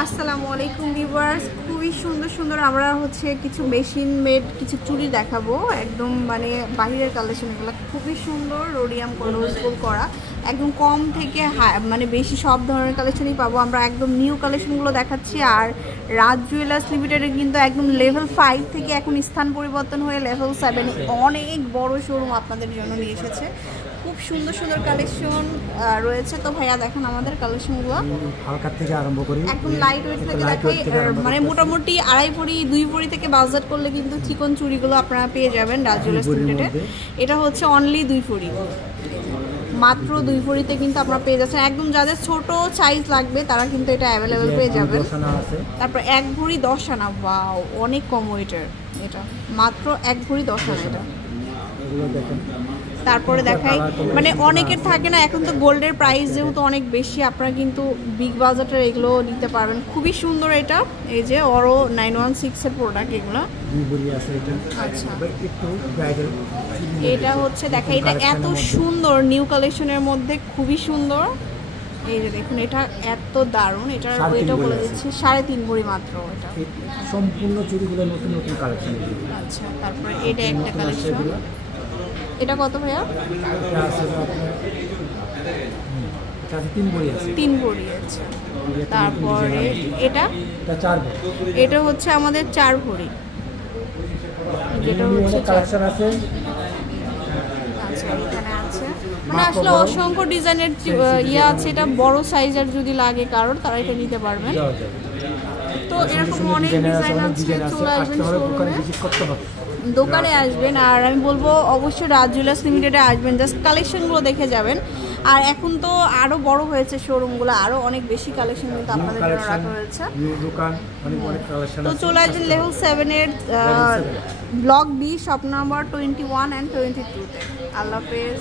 আসসালামু আলাইকুম ভিউয়ার্স, খুবই সুন্দর সুন্দর আমরা কিছু মেশিন মেড কিছু চুড়ি দেখাবো। একদম মানে বাহিরের কালেকশন, এগুলো খুবই সুন্দর, রোডিয়াম কলরফুল করা, একদম কম থেকে মানে বেশি সব ধরনের কালেকশনই পাবো আমরা। একদম নিউ কালেকশনগুলো দেখাচ্ছি। আর রাজ জুয়েলার্স লিমিটেডের কিন্তু একদম লেভেল 5 থেকে এখন স্থান পরিবর্তন হয়ে লেভেল 7 অনেক বড় শোরুম আপনাদের জন্য নিয়ে এসেছে। খুব সুন্দর সুন্দর কালেকশন রয়েছে। তো ভাইয়া দেখেন আমাদের কালেকশনগুলো হালকা থেকে আরম্ভ করি, একদম লাইট ওয়েট থেকে দেখাই। মানে মোটামুটি 2.5 ভরি 2 ভরি থেকে বাজেট করলে কিন্তু চিকন চুড়িগুলো আপনারা পেয়ে যাবেন রাজ জুয়েলার্স লিমিটেডে। এটা হচ্ছে অনলি 2 ভরি, মাত্র 2 ভরিতে কিন্তু আপনারা পেয়ে যাচ্ছেন। একদম যাদের ছোট সাইজ লাগবে তারা কিন্তু এটা অ্যাভেলেবেল পেয়ে যাবেন। তারপর 1 ভরি 10 আনা, ওয়াও অনেক কম ওয়েটের, এটা মাত্র 1 ভরি 10 আনা এটা। তারপরে দেখাই, মানে অনেকের থাকে না এখন তো গোল্ডের প্রাইস যেহেতু অনেক বেশি, আপনারা কিন্তু বিগ বাজারের এগুলো নিতে পারবেন। খুবই সুন্দর এটা, এই যে অরো 916 এর প্রোডাক্ট এগুলো। আচ্ছা, এটা হচ্ছে দেখা, এটা এত সুন্দর নিউ কালেকশনের মধ্যে, খুবই সুন্দর। এই যে দেখুন, এটা এত দারুণ। এটার ওয়েটও বলে দিচ্ছি 3.5 ভরি মাত্র। এটা সম্পূর্ণ চুড়িগুলো নতুন নতুন কালেকশন। আচ্ছা, তারপরে এটা একটা কালেকশন। এটা কত ভাইয়া? 3 ভরি আছে। তারপরে এটা হচ্ছে আমাদের 4 ভরি, যেটা হচ্ছে কালেকশন আছে। আচ্ছা, এখানে আছে মানে আসলে অসংখ্য ডিজাইনের আছে। এটা বড় সাইজের যদি লাগে কারোর, তারা এটা নিতে পারবেন। তো এরকম অনেক ডিজাইন আছে, চলে আসবেন শোরুমে, দোকানে আসবেন। আর আমি বলবো অবশ্যই রাজ জুয়েলার্স লিমিটেডে আসবেন, জাস্ট কালেকশনগুলো দেখে যাবেন। আর এখন তো আরও বড় হয়েছে শোরুমগুলো, আরও অনেক বেশি কালেকশন কিন্তু আপনাদের জন্য রাখা হয়েছে। তো চলে আসবেন লেভেল 7 এর block B, shop number 21 and 22-তে। আল্লাহ হাফেজ।